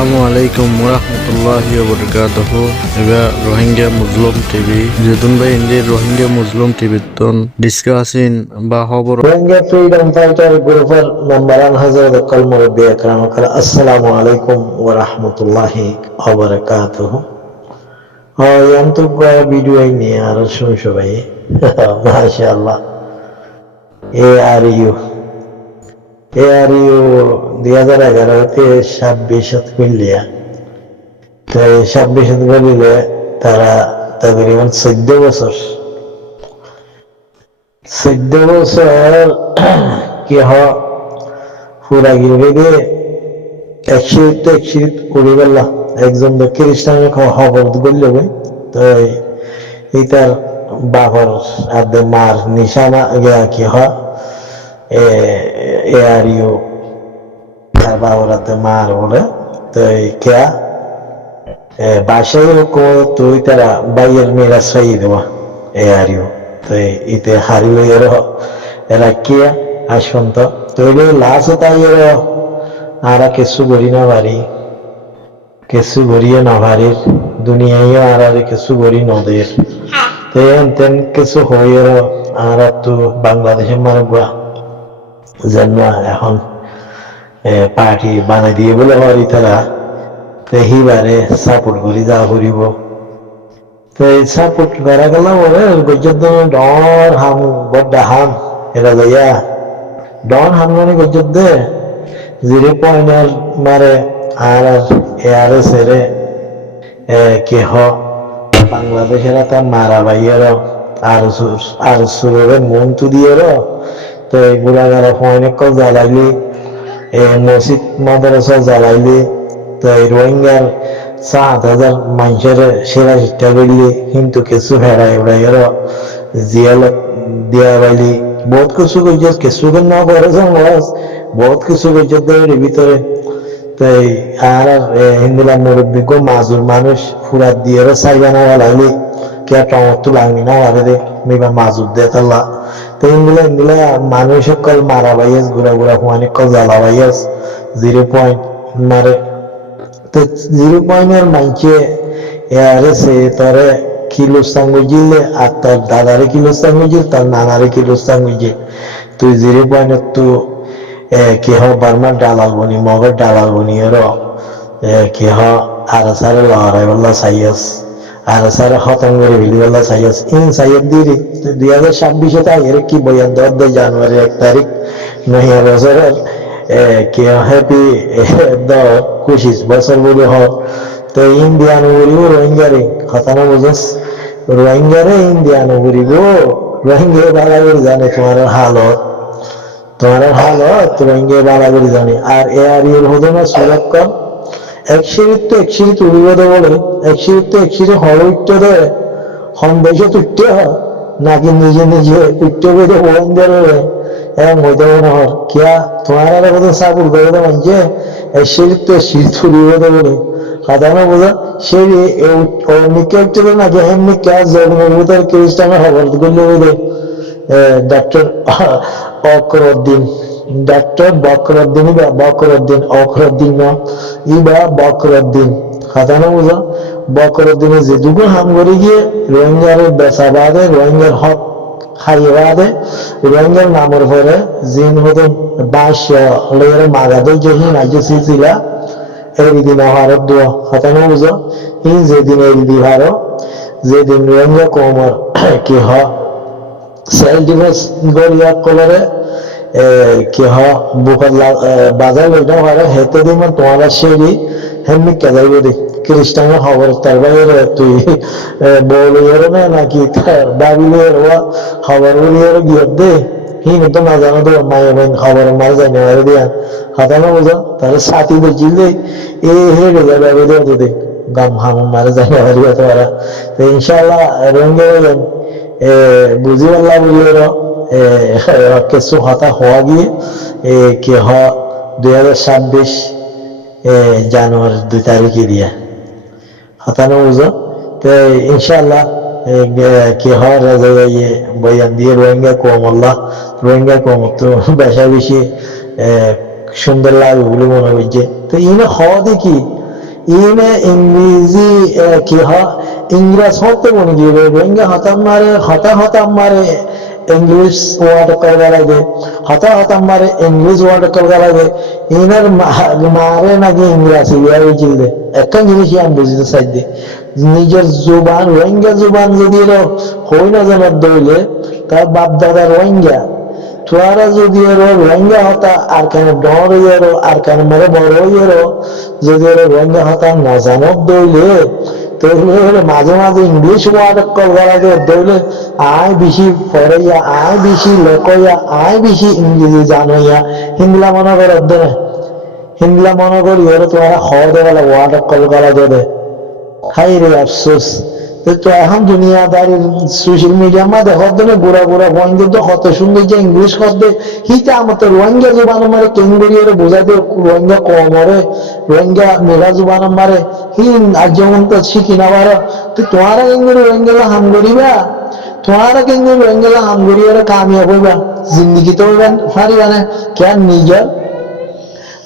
আসসালামু আলাইকুম ওরহমতুল্লাহি ওবরকাতুহু। এবার রোহিঙ্গা মুসলিম টিভি যেতুন ভাই ইন্ডিয়ার রোহিঙ্গা মুসলিম টিভি তন ডিসকাসিন বা খবর রোহিঙ্গা ফ্রিডম ফাইটার গ্রুপের মেম্বারান হযরত কল মুরব্বি একরাম আসসালামু আলাইকুম ওয়া রাহমাতুল্লাহি ওয়া বারাকাতুহু। তো ভিডিও নিয়ে আর শুনছো ভাই মাশাআল্লাহ। ARU 2011 তে 26 মিলিয়া তো 26 মিলিয়ে তারা তকরিবান 14 বছর কি হয় পুরা গিয়ে একশিত করে গেল একজন খ্রিস্টানের খবর করলে তো এইটার বাপর আদে মার নিশানা কি হয় ARU তার বাবার হাতে মার বলে তো কে বাসায় তুই তারা বাইয়ের মেয়েরা সাই দেওয়া ARU তো ইতে হারিল এরা কে আসুন তো তৈরি লাশ তাই আর কিছু করি না পারি কিছু করিয়ে না পারির দুনিয়ায় আর কিছু করি নদের তেন কিছু হয়ে আর তো বাংলাদেশের মানে যেন এখন পার্টি বানাই দিয়ে বলে পারি তারা হিবারে সাপোর্ট করি যা করিব তো এই সাপোর্ট করা গেল বলে গজ্জত ডর হাম বড্ডা হাম এরা যাইয়া ডন হাম মানে গজ্জত দে 0 মারে আর ARS এরে কেহ বাংলাদেশের তার মারা বাইয়ের আর সুরে মন তু দিয়ে তো এগুলা যারা অনেক জ্বালাইলি মসজিদ মাদ্রাসা জ্বালাইলি তো এই রোহিঙ্গার 7,000 মানুষের সেরা শিক্ষা করলি কিন্তু কিছু ফেরাই উড়াইয়ের জিয়াল দিয়া বাইলি বহুত কিছু করছে কিছু না করেছে বহুত কিছু করছে এর ভিতরে তাই আর হিন্দুলা মুরব্বী মাজুর মানুষ ফুরাত দিয়ে সাইবানা লাগলি কে টমত লাগনি না আরে দে মেবা মাজুর দে তাল্লা তো ইন্দুলা মানুষ সকল মারা বাইয়াস ঘুরা অনেক কল জ্বালা বাইয়াস 0 মারে তো 0 মাইকে আরে সে তরে কিলোস্তান বুঝিলে আর তার দাদারে কিলোস্তান বুঝিল তার নানারে কিলোস্তান বুঝিল তুই 0 তো কেহ বার্মার ডালাল বনি মগর ডালাল বনি কেহ আর সারে লড়াই বল্লা সাইয়াস আর সারে খতম করে ভিলি বল্লা সাইয়াস ইন সাইয়াদ দিরি 2026 তাই এর কি বয়ান 10 জানুয়ারি 1 তারিখ নয়া বছরের কেহ হ্যাপি 25 বছর বলে হ তো ইন্ডিয়ান উড়িও রোহিঙ্গারে খতানা বুঝস রোহিঙ্গারে ইন্ডিয়ান উড়িব রোহিঙ্গা বাঙালি জানে তোমার হালত রোহিঙ্গা বাঙালি জানে আর ARU হতো না সুরক্ষণ এক সিঁড়ি উড়িব বলে এক সিঁড়ি হল উঠতে দেয় হম দেশে উঠতে হয় নাকি নিজে উঠতে বেঁধে রোহিঙ্গার এবং হইতে মনে হর কিয়া তোমার আর কোথাও সাপোর্ট করে দেয় যে এক সিঁড়ি উড়িব বলে সাধারণ বোঝা সেই নিকে উঠতে নাকি এমনি ক্যাশ জগন্নাথ খ্রিস্টানের খবর করলে বোধ ডক্টর অকরউদ্দিন সাধারণ বোঝা বকরউদ্দিনে যেটুকু হাম করে গিয়ে রোহিঙ্গার বেচা বাদে রোহিঙ্গার হক খাইয়ে বাদে রোহিঙ্গার নামের পরে জিন হতো 22 লেয়ারে মাগাদের জহিন আগে সিলসিলা এরিদিন ভারত দোয়া খতানো বুঝো ই যেদিন এরিদি ভারত যেদিন রোহিঙ্গা কোমর কি হ সেলফ ডিফেন্স গড়িয়া কলরে কি হ বুকার বাজার লইনা ভারে হেতে দিন তোমার সেরি হেমনি কেদাইব দে খ্রিস্টানের খবর তার বাইরে তুই বলিয়ের না নাকি বাবিলের খবর বলিয়ের গিয়ে দে হিন তো না জানো তো মায়ের বোন খবর মার যায় না দিয়া হাতানো বোঝা তাহলে সাথী বুঝলে এ হেরে যাবে দে গাম হাম মারে যায় না তোরা তো ইনশাআল্লাহ রোহিঙ্গা বুঝি আল্লাহ বলিয়ে কিছু হতা হওয়া গিয়ে কি হ 2026 জানুয়ারি 2 তারিখে দিয়া হতানো বুঝো তো ইনশাআল্লাহ কি হয় রাজা বয়ান দিয়ে রোহিঙ্গা কম তো বেশি সুন্দর লাগে বলে মনে হচ্ছে তো ইনে হওয়া দেখি ইনে ইংরেজি কি হয় ইংরেজ হতে মনে দিয়ে রোহিঙ্গা হতাম মারে হতাম মারে ইংলিশ ওয়ার্ড করবা লাগে হতাম মারে ইংলিশ ওয়ার্ড করবা লাগে ইনার মারে নাকি ইংরাজি ওই জিলদে একটা জিনিস আমি বুঝতে চাইছি নিজের জুবান রোহিঙ্গা জুবান যদি হই না জানার দইলে তার বাপ দাদা রোহিঙ্গা তোরা যদি রোহিঙ্গা হতা আর কেন ডর হইয়ারো আর কেন মেরে বড় হইয়ারো যদি রোহিঙ্গা হতা না জানত দইলে তাহলে মাঝে মাঝে ইংলিশ ওয়ার্ড কল করা দইলে আয় বেশি পড়াইয়া আয় বেশি লেখাইয়া আয় বেশি ইংরেজি জানাইয়া হিংলা মনে করে হিংলা মনে করি ওরা তোমার হওয়া দেওয়া ওয়ার্ড কল করা যাবে হাই রে আফসোস তো এখন দুনিয়াদারির সোশ্যাল মিডিয়া মা দেখার জন্য গোড়া রোহিঙ্গা তো কত সুন্দর যে ইংলিশ করবে হিতে আমার তো রোহিঙ্গা জুবান মারে কেঙ্গুরিয়ে বোঝাতে রোহিঙ্গা কমরে রোহিঙ্গা মেঘা জুবান মারে হি আর যেমন তো শিখি না পারো তো তোমারা কেঙ্গুরি রোহিঙ্গা হাম করিবা তোমারা কেঙ্গুরি রোহিঙ্গা হাম করিয়ে কামিয়াব হইবা জিন্দিগি তো পারিবা না কেন নিজের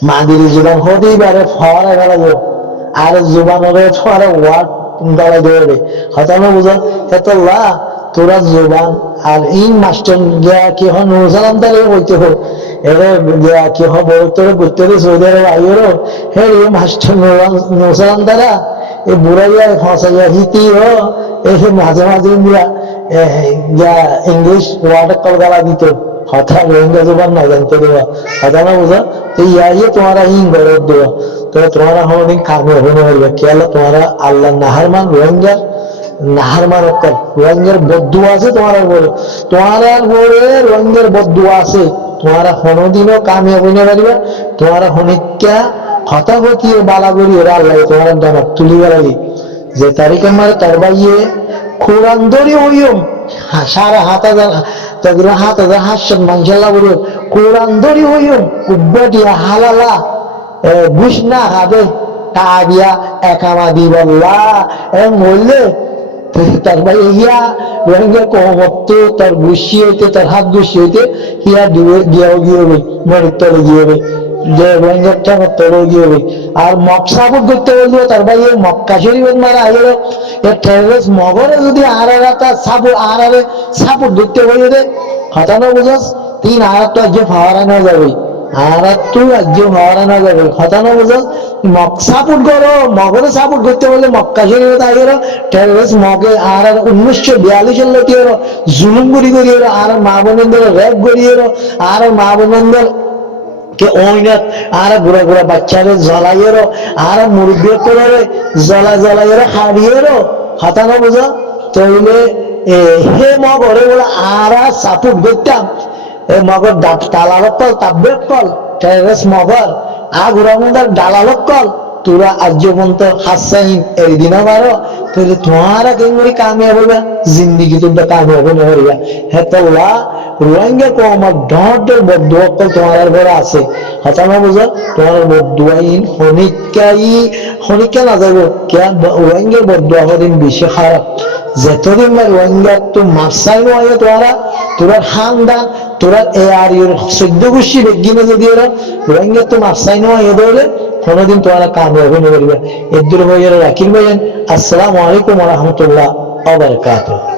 মাদিরি জুবান হতেই পারে ফরা গেল আর জুবানের ফরা ওয়ার্ড দাঁড়াই দেবে হয়তো বুঝা হেতল্লা তোরা জোবান আর ইন মাস্টার গিয়া কি হয় নুরসালাম তারে বইতে হোক এরে গিয়া কি হয় তোরে বুঝতে সৌদি আরব আইরো হে রে মাস্টার নুরসালাম তারা এই বুড়াইয়া ফাঁসাইয়া হিতি হো এই মাঝে মাঝে গিয়া ইংলিশ ওয়ার্ড কল গালা দিত হঠাৎ রোহিঙ্গা জোবান না জানতে দেওয়া হতা না বুঝা তো ইয়াইয়ে তোমারা ইন গরব দেওয়া তো তোমারা হদিন কামে হয়ে বলবে কেলা তোমারা আল্লাহ নাহারমান রোহিঙ্গার নাহারমান অক্কল রোহিঙ্গার বদুয়া আছে তোমার বলে তোমার বলে রোহিঙ্গার বদুয়া আছে তোমারা কোনোদিনও কামে হইতে পারিবা তোমারা হনিকা হতাহতি বালা করি ওরা আল্লাহ তোমার ডানাত তুলি বেড়ালি যে তারিখে মারে তার বাইয়ে কোরআন ধরে হইম সারা হাত হাজার হাসছেন মানসাল্লাহ বলে কোরআন ধরে হইম উব্বাটিয়া হালালা ঘুষ না খাবে কাবিয়া একামা দিবল্লা বললে তার ভাই হিয়া রোহিঙ্গা কমত তার ঘুষি হইতে তার হাত ঘুষি হইতে হিয়া গিয়েও গিয়ে মরির তলে গিয়ে যে রোহিঙ্গার টাকার তলে গিয়ে আর মক্সাবুট করতে বলবো তার ভাই মক্কা শরীফের মারা আইলো টেররিস্ট মগরে যদি আড়ারে সাপোর্ট ধরতে বলি রে হতানো বুঝাস তিন আড়ারটা যে ফাওয়ারানো যাবে আর তুই রাজ্য হারানো যাবে হতানো বুঝো সাপোর্ট করো মগরে সাপোর্ট করতে বললে মক্কা শরীফে তাই টেররিস্ট মগে আর 1942 লোকে জুলুম করি আর মা বোনদের রেপ করিয়ে আর মা বোনদের কে ওইনাত আর বুড়া বাচ্চারে জ্বলাইয়েরো আর মুরব্বী করে জ্বলাইয়েরো খাড়িয়েরো হতানো বুঝো তাইলে হে মগরে বলে আর সাপোর্ট করতাম মগর দালালত কল তাব্বেক কল টেররিস্ট মগর আগুরামুদার দালালত কল তোরা আজ পর্যন্ত হাসাইন এই দিন বারো তাহলে তোমারা কেমনি কামিয়াব হবে জিন্দিগি তোমরা কামিয়াব না হইবা হেতল্লা রোহিঙ্গা কমার ডর বদুয়া কল তোমার ঘরে আছে হতানা বুঝো তোমার বদুয়াইন হনিকা না যাবো কেন রোহিঙ্গা বদুয়া হদিন বেশি খারাপ যতদিন রোহিঙ্গা তো মারসাই নয় তোরা খানদান তোরা এ আর ইউর 14 গোষ্ঠী বেগিনে যদি এরা রোহিঙ্গা তো মারসাই নয় এ ধরে কোনোদিন তোরা কামিয়াব না করবে এর দূর হয়ে রাখির ভাইয়েন আসসালামু আলাইকুম ওয়া রাহমাতুল্লাহ ওয়া বারাকাতুহু।